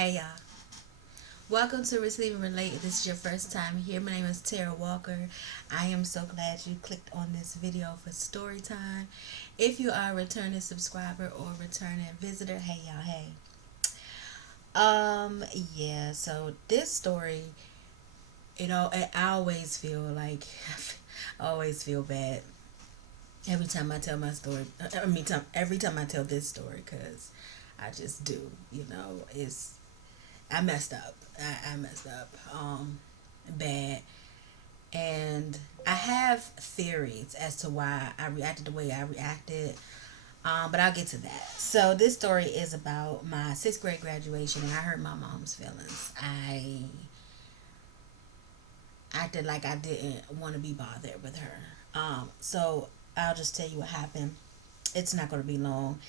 Hey y'all. Welcome to Receive and Relate. If this is your first time here, my name is Tara Walker. I am so glad you clicked on this video for story time. If you are a returning subscriber or returning visitor, hey y'all, hey. Yeah, so this story, I always feel like I always feel bad every time I tell my story. Every time I tell this story, cause I just do. It's I messed up. I messed up. Bad. And I have theories as to why I reacted the way I reacted. But I'll get to that. So this story is about my sixth grade graduation, and I hurt my mom's feelings. I acted like I didn't want to be bothered with her. So I'll just tell you what happened. It's not going to be long,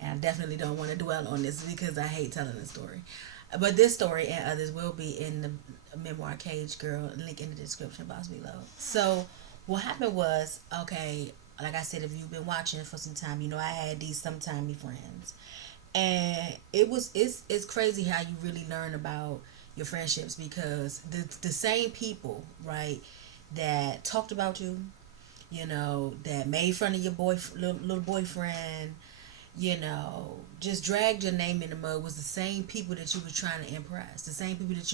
and I definitely don't want to dwell on this because I hate telling the story. But this story and others will be in the memoir Cage Girl, link in the description box below. So what happened was, okay, like I said, if you've been watching for some time, you know I had these sometimey friends. And it's crazy how you really learn about your friendships because the same people, right, that talked about you, that made fun of your little boyfriend, just dragged your name in the mud was the same people that you were trying to impress, the same people that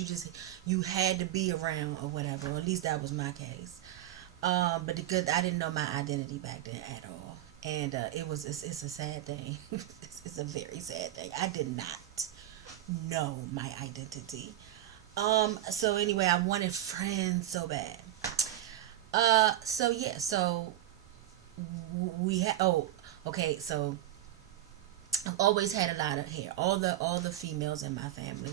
you had to be around or whatever, or at least that was my case. But the good, I didn't know my identity back then at all, and it's a sad thing. It's a very sad thing. I did not know my identity. So anyway, I wanted friends so bad. So yeah, so we had. Oh, okay, so I've always had a lot of hair. All the females in my family,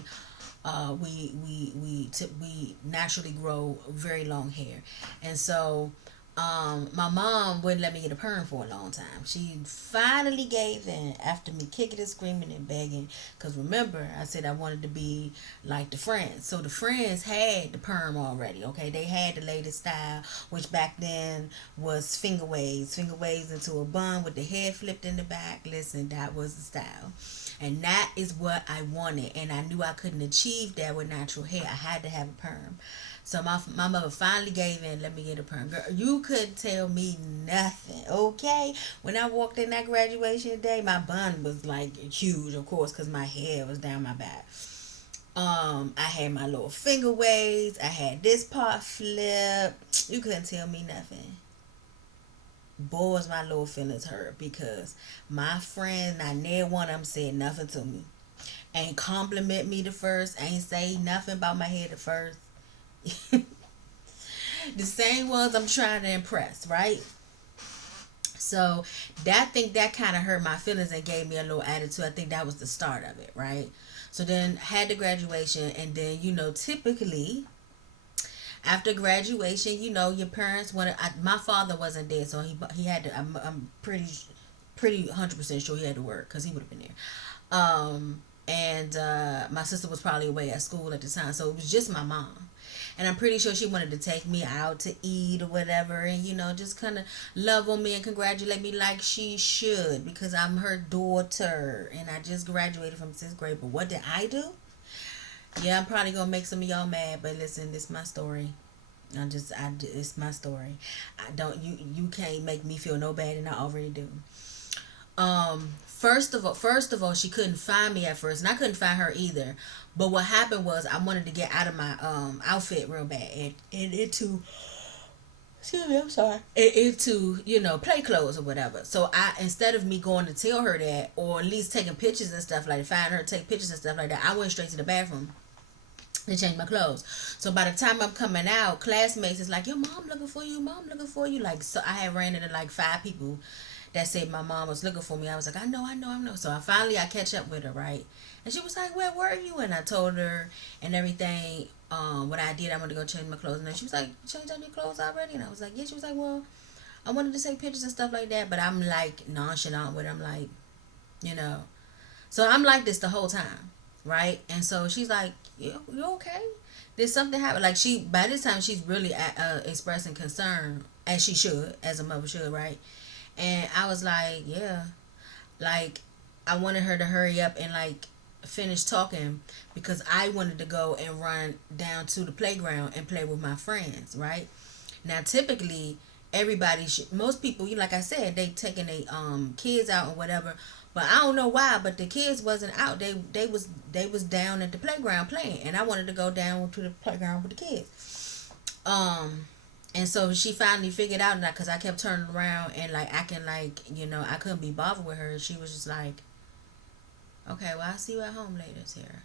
we naturally grow very long hair, and so my mom wouldn't let me get a perm for a long time. She finally gave in after me kicking and screaming and begging. Cause remember, I said I wanted to be like the friends. So the friends had the perm already. Okay, they had the latest style, which back then was finger waves into a bun with the head flipped in the back. Listen, that was the style. And that is what I wanted. And I knew I couldn't achieve that with natural hair. I had to have a perm. So my mother finally gave in, let me get a perm. Girl, you couldn't tell me nothing, okay? When I walked in that graduation day, my bun was like huge, of course, because my hair was down my back. I had my little finger waves. I had this part flip. You couldn't tell me nothing. Boy, was my little feelings hurt because my friend, not near one of them said nothing to me. Ain't compliment me the first. Ain't say nothing about my hair the first. The same ones I'm trying to impress, right? So that think that kind of hurt my feelings and gave me a little attitude. I think that was the start of it, right? So then had the graduation, and then typically after graduation, your parents wanted. My father wasn't there, so he had to. I'm pretty 100% sure he had to work because he would have been there. And my sister was probably away at school at the time, so it was just my mom. And I'm pretty sure she wanted to take me out to eat or whatever, and just kind of love on me and congratulate me like she should because I'm her daughter and I just graduated from sixth grade. But what did I do? Yeah, I'm probably gonna make some of y'all mad, but listen, this is my story. It's my story. I don't you can't make me feel no bad, and I already do. First of all, she couldn't find me at first, and I couldn't find her either. But what happened was I wanted to get out of my outfit real bad and into excuse me, I'm sorry. Into play clothes or whatever. So I instead of me going to tell her that or at least taking pictures and stuff like find her take pictures and stuff like that, I went straight to the bathroom and change my clothes. So by the time I'm coming out, classmates is like, "Your mom looking for you, mom looking for you." Like, so I had ran into like five people that said my mom was looking for me. I was like, I know. So I catch up with her, right? And she was like, "Where were you?" And I told her and everything. What I did, I went to go change my clothes, and then she was like, "Change out your clothes already?" And I was like, "Yeah." She was like, "Well, I wanted to take pictures and stuff like that," but I'm like nonchalant with her. I'm like, you know. So I'm like this the whole time, right? And so she's like, you okay? Did something happen? Like by this time, she's really expressing concern, as she should, as a mother should, right? And I was like, yeah, like I wanted her to hurry up and like finished talking because I wanted to go and run down to the playground and play with my friends, right? Now, typically, everybody should, most people, you know, like I said, they taking their kids out or whatever. But I don't know why, but the kids wasn't out. They was down at the playground playing, and I wanted to go down to the playground with the kids. And so she finally figured out that because I kept turning around and like acting like, you know, I couldn't be bothered with her. She was just like, okay, well, I'll see you at home later, Tara.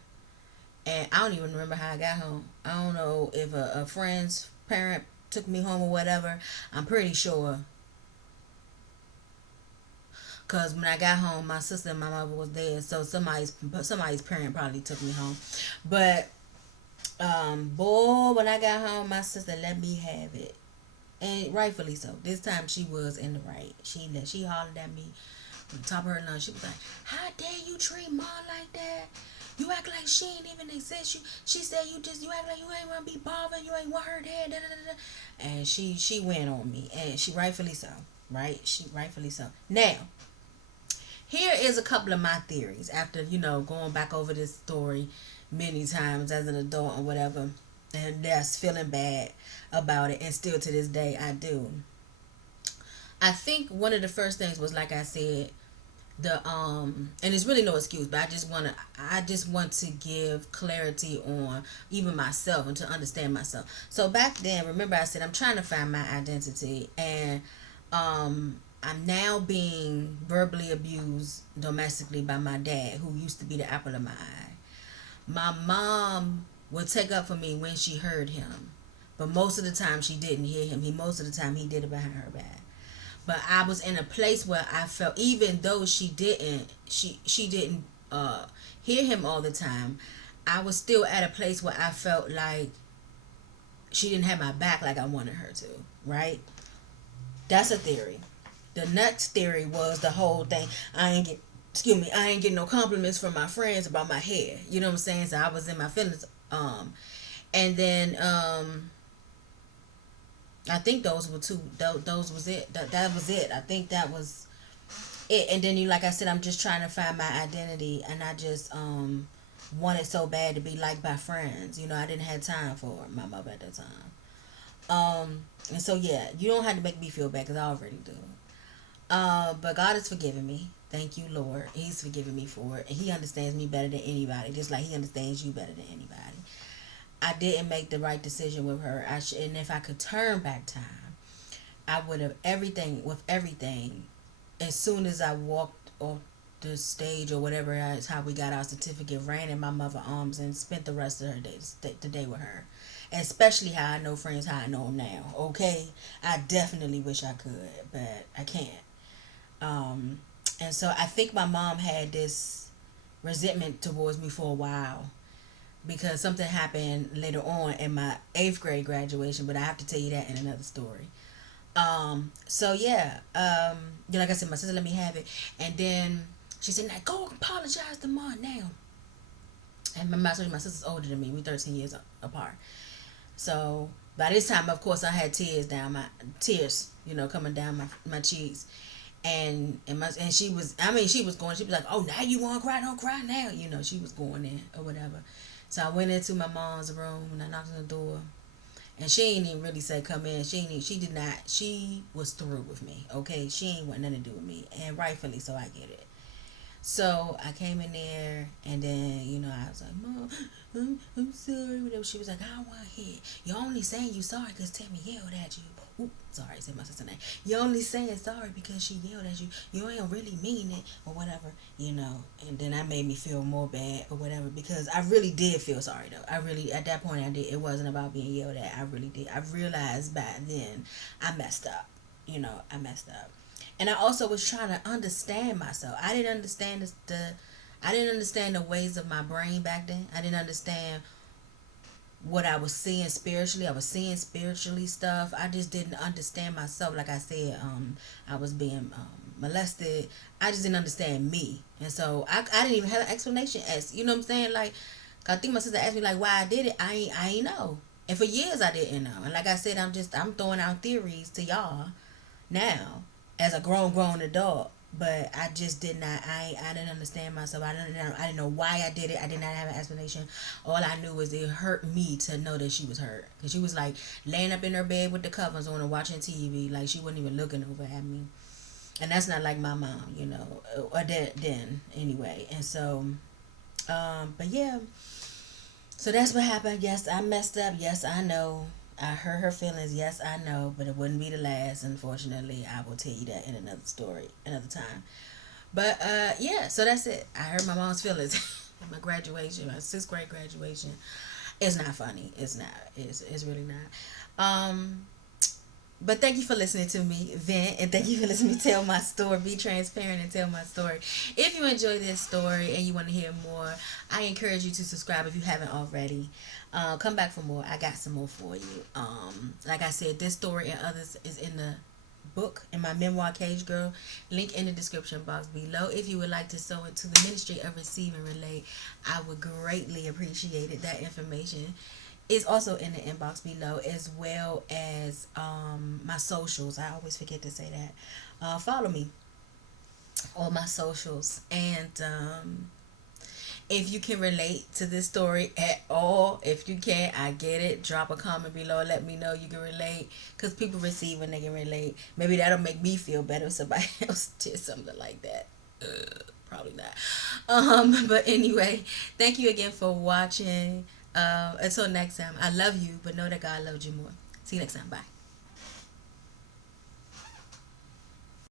And I don't even remember how I got home. I don't know if a friend's parent took me home or whatever. I'm pretty sure. Because when I got home, my sister and my mother was there. So somebody's parent probably took me home. But, boy, when I got home, my sister let me have it. And rightfully so. This time she was in the right. She hollered at me from the top of her lungs. She was like, how dare you treat mom like that? You act like she ain't even exist. She said you act like you ain't want to be bothered. You ain't want her there. Da, da, da, da. And she went on me. And she rightfully so. Right? She rightfully so. Now, here is a couple of my theories after, you know, going back over this story many times as an adult or whatever. And that's feeling bad about it. And still to this day, I do. I think one of the first things was, like I said, and it's really no excuse, but I just want to give clarity on even myself and to understand myself. So back then, remember I said I'm trying to find my identity, and I'm now being verbally abused domestically by my dad, who used to be the apple of my eye. My mom would take up for me when she heard him, but most of the time she didn't hear him. Most of the time he did it behind her back. But I was in a place where I felt, even though she didn't hear him all the time, I was still at a place where I felt like she didn't have my back like I wanted her to, right? That's a theory. The next theory was the whole thing. I ain't getting no compliments from my friends about my hair. You know what I'm saying? So I was in my feelings. And then I think those were two. Those was it. That was it. I think that was it. And then like I said, I'm just trying to find my identity, and I just wanted so bad to be liked by friends. You know, I didn't have time for my mother at that time. And so yeah, you don't have to make me feel bad because I already do. But God has forgiven me. Thank you, Lord. He's forgiven me for it, and He understands me better than anybody, just like He understands you better than anybody. I didn't make the right decision with her. And if I could turn back time, I would have everything. As soon as I walked off the stage or whatever, is how we got our certificate, ran in my mother's arms and spent the rest of her day, the day with her. And especially how I know friends, how I know them now. Okay, I definitely wish I could, but I can't. And so I think my mom had this resentment towards me for a while, because something happened later on in my 8th grade graduation, but I have to tell you that in another story. So yeah, like I said, my sister let me have it, and then she said, "Now go apologize to mom now." And my sister's older than me. We're 13 years apart. So by this time, of course, I had tears, coming down my cheeks. And she was going. She was like, "Oh, now you want to cry? Don't cry now." You know, she was going in or whatever. So I went into my mom's room and I knocked on the door, and she ain't even really say come in. She did not. She was through with me. Okay, she ain't want nothing to do with me, and rightfully so. I get it. So I came in there, and then I was like, "Mom, I'm sorry." Whatever. She was like, "I don't want to hear. You're only saying you sorry because Tammy yelled at you." Ooh, sorry, I said my sister's name. You're only saying sorry because she yelled at you. You ain't really mean it or whatever, And then that made me feel more bad or whatever, because I really did feel sorry though. I really, at that point, I did. It wasn't about being yelled at. I really did. I realized back then I messed up. I messed up. And I also was trying to understand myself. I didn't understand the ways of my brain back then. I didn't understand what I was seeing spiritually. I was seeing spiritually stuff. I just didn't understand myself. Like I said, I was being molested. I just didn't understand me. And so I didn't even have an explanation as, you know what I'm saying? Like, I think my sister asked me like why I did it. I ain't know. And for years I didn't know. And like I said, I'm throwing out theories to y'all now as a grown adult, but I just did not. I didn't understand myself. I didn't know why I did it. I did not have an explanation. All I knew was it hurt me to know that she was hurt, because she was like laying up in her bed with the covers on and watching TV, like she wasn't even looking over at me. And that's not like my mom, or that then anyway. And so, but yeah, so that's what happened. Yes, I messed up. Yes, I know. I hurt her feelings. Yes, I know. But it wouldn't be the last, unfortunately. I will tell you that in another story, another time. But yeah, so that's it. I hurt my mom's feelings at my graduation, my sixth grade graduation. It's not funny. It's not. It's really not. But thank you for listening to me vent, and thank you for listening to me tell my story. Be transparent and tell my story. If you enjoy this story and you want to hear more, I encourage you to subscribe if you haven't already. Come back for more. I got some more for you. Like I said, this story and others is in the book, in my memoir, Cage Girl. Link in the description box below. If you would like to sow into the ministry of Receive and Relate, I would greatly appreciate it. That information is also in the inbox below, as well as my socials. I always forget to say that. Follow me on my socials. And if you can relate to this story at all, if you can, I get it. Drop a comment below. Let me know you can relate. Because people receive when they can relate. Maybe that'll make me feel better if somebody else did something like that. Probably not. But anyway, thank you again for watching. Until next time, I love you, but know that God loves you more. See you next time. Bye.